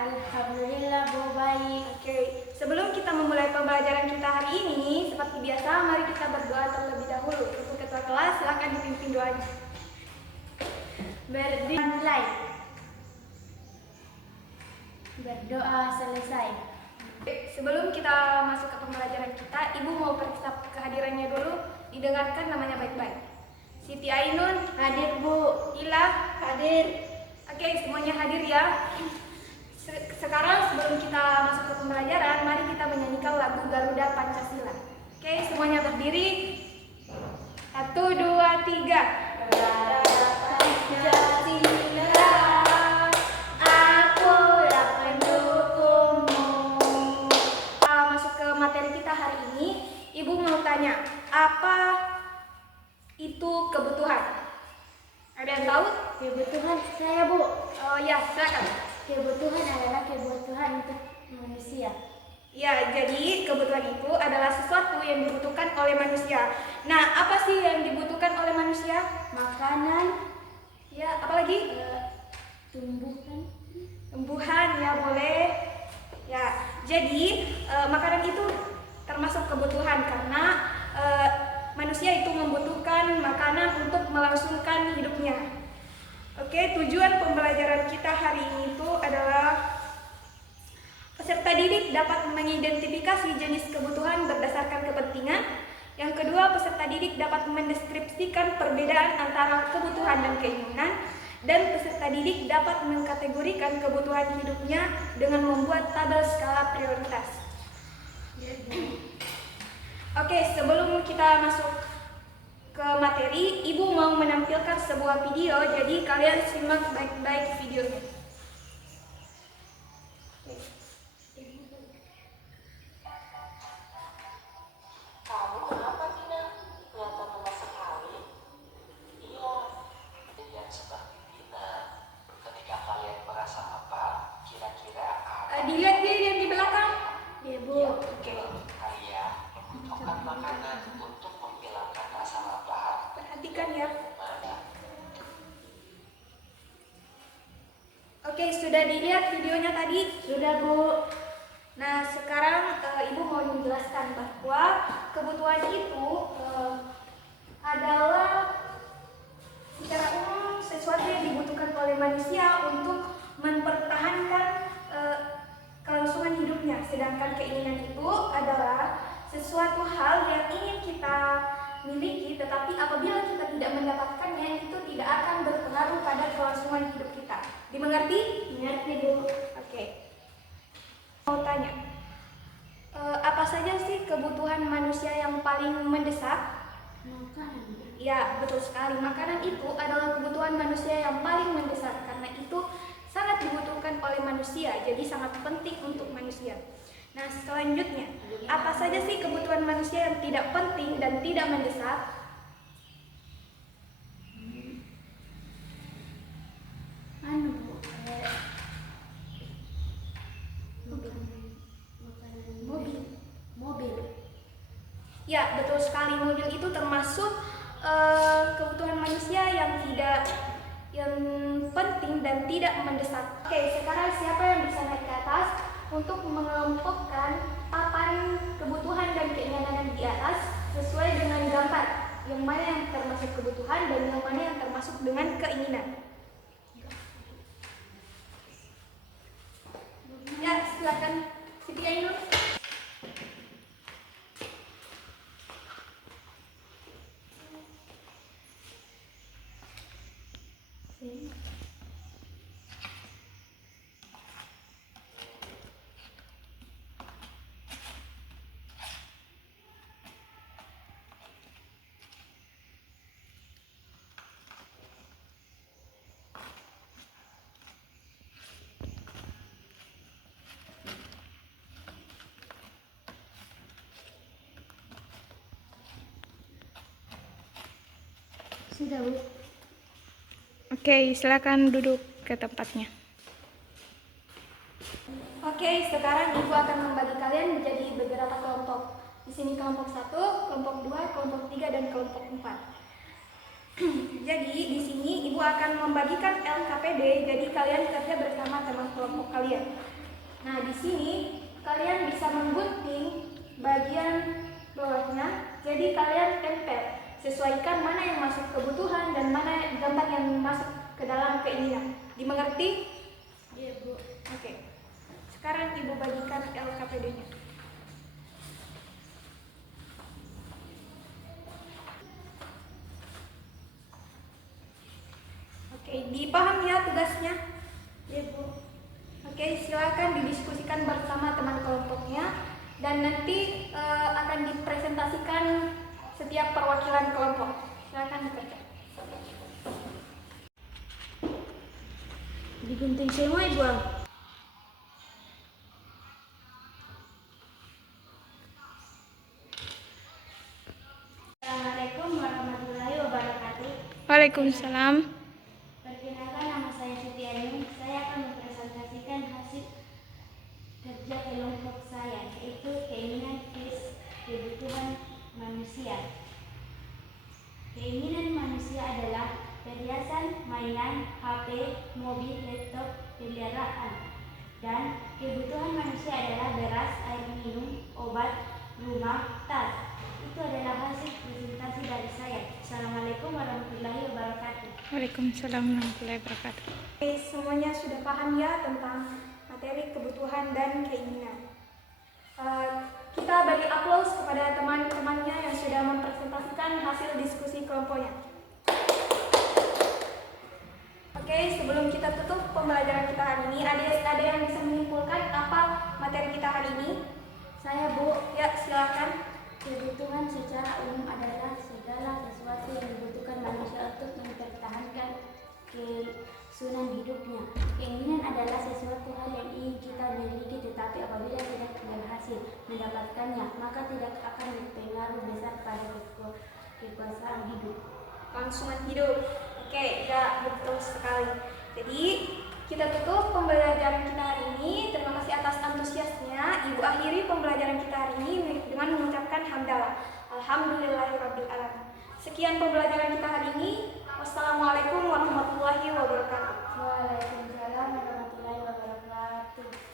Alhamdulillah, Bu, baik. Oke, sebelum kita memulai pembelajaran kita hari ini, seperti biasa, mari kita berdoa terlebih dahulu. Untuk ketua kelas, silakan dipimpin doanya. Mulai. Berdoa selesai. Sebelum kita masuk ke pembelajaran kita, Ibu mau periksa kehadirannya dulu. Didengarkan namanya baik-baik. Siti Ainun Hadir, Bu. Ila Hadir. Oke, semuanya hadir ya. Sekarang sebelum kita masuk ke pembelajaran, mari kita menyanyikan lagu Garuda Pancasila. Oke, semuanya berdiri. 1, 2, 3. Garuda Pancasila, akulah pendukungmu. Masuk ke materi kita hari ini, Ibu mau tanya, apa itu kebutuhan? Ada yang tahu? Kebutuhan saya, Bu. Oh ya, silakan. Kebutuhan adalah kebutuhan untuk manusia. Ya, jadi kebutuhan itu adalah sesuatu yang dibutuhkan oleh manusia. Nah, apa sih yang dibutuhkan oleh manusia? Makanan, Ya, apalagi? tumbuhan. Tumbuhan, ya boleh. Ya, jadi makanan itu termasuk kebutuhan karena manusia itu membutuhkan makanan untuk melangsungkan hidupnya. Oke, tujuan pembelajaran kita hari ini itu adalah peserta didik dapat mengidentifikasi jenis kebutuhan berdasarkan kepentingan. Yang kedua, peserta didik dapat mendeskripsikan perbedaan antara kebutuhan dan keinginan. Dan peserta didik dapat mengkategorikan kebutuhan hidupnya dengan membuat tabel skala prioritas. Oke, sebelum kita masuk ke materi, Ibu mau menampilkan sebuah video, jadi kalian simak baik-baik videonya. Kamu kenapa, Tina? Kelihatan lemas sekali. Iya, kejadian seperti Tina. Ketika kalian merasa apa, kira-kira apa? Dilihat dia yang di belakang. Ya, Bu. Oke. Kalian membutuhkan makanan untuk menghilangkan rasa lapar. Perhatikan ya. Mana? Oke, sudah dilihat videonya tadi? Sudah, Bu. Nah, sekarang Ibu mau menjelaskan bahwa kebutuhan itu adalah secara umum sesuatu yang dibutuhkan oleh manusia untuk mempertahankan kelangsungan hidupnya. Sedangkan keinginan itu adalah sesuatu hal yang ingin kita miliki, tetapi apabila kita tidak mendapatkannya, itu tidak akan berpengaruh pada kelangsungan hidup kita. Dimengerti? Mengerti, Bu. Oke. Mau tanya, apa saja sih kebutuhan manusia yang paling mendesak? Makanan, Bu. Ya, betul sekali. Makanan itu adalah kebutuhan manusia yang paling mendesak karena itu sangat dibutuhkan oleh manusia, jadi sangat penting untuk manusia. Nah, selanjutnya, apa saja sih kebutuhan manusia yang tidak penting dan tidak mendesak? Bu. Makanan. Mobil. Ya, betul sekali. Mobil itu termasuk kebutuhan manusia yang penting dan tidak mendesak. Oke, sekarang siapa yang bisa naik ke atas untuk mengelompokkan papan kebutuhan dan keinginan yang di atas sesuai dengan gambar. Yang mana yang termasuk kebutuhan dan yang mana yang termasuk dengan keinginan. Ya, silakan Siti Ainun. Sudah, Bu. Oke, silakan duduk ke tempatnya. Oke, sekarang Ibu akan membagi kalian menjadi beberapa kelompok. Di sini kelompok 1, kelompok 2, kelompok 3, dan kelompok 4. Jadi di sini Ibu akan membagikan LKPD, jadi kalian kerja bersama teman kelompok kalian. Nah, di sini kalian bisa menggunting bagian bawahnya, jadi kalian tempel. Sesuaikan mana yang masuk kebutuhan dan mana gambar yang masuk ke dalam keinginan. Dimengerti? Iya, Bu. Oke. Sekarang Ibu bagikan LKPD-nya. Oke, dipahami ya tugasnya? Iya, Bu. Oke, silakan didiskusikan bersama teman kelompoknya dan nanti akan dipresentasikan setiap perwakilan kelompok. Silakan bekerja. Digunting semua, Ibu. Assalamualaikum warahmatullahi wabarakatuh. Waalaikumsalam. Perkenalkan, nama saya Siti Ainun. Saya akan mempresentasikan hasil kerja kelompok saya, yaitu keinginan kebutuhan manusia. Keinginan manusia adalah perhiasan, mainan, HP, mobil, laptop, kendaraan. Dan kebutuhan manusia adalah beras, air minum, obat, rumah, tas. Itu adalah hasil presentasi dari saya. Assalamualaikum warahmatullahi wabarakatuh. Waalaikumsalam warahmatullahi wabarakatuh. Oke, semuanya sudah paham ya tentang materi kebutuhan dan keinginan. Kita beri aplaus kepada teman-temannya yang sudah mempresentasikan hasil diskusi kelompoknya. Oke, sebelum kita tutup pembelajaran kita hari ini, ada yang bisa menyimpulkan apa materi kita hari ini? Saya, Bu. Ya, silakan. Kebutuhan secara umum adalah segala sesuatu yang dibutuhkan manusia untuk mempertahankan kesunan hidupnya. Keinginan adalah sesuatu hal yang ingin kita miliki, tetapi apabila tidak berhasil mendapatkannya, maka tidak akan berpengaruh besar pada kekuasaan hidup. Kelangsungan hidup. Oke, ya betul sekali. Jadi kita tutup pembelajaran kita hari ini. Terima kasih atas antusiasnya. Ibu akhiri pembelajaran kita hari ini dengan mengucapkan hamdalah. Alhamdulillahirabbil alamin. Sekian pembelajaran kita hari ini. Wassalamualaikum warahmatullahi wabarakatuh. Waalaikumsalam warahmatullahi wabarakatuh.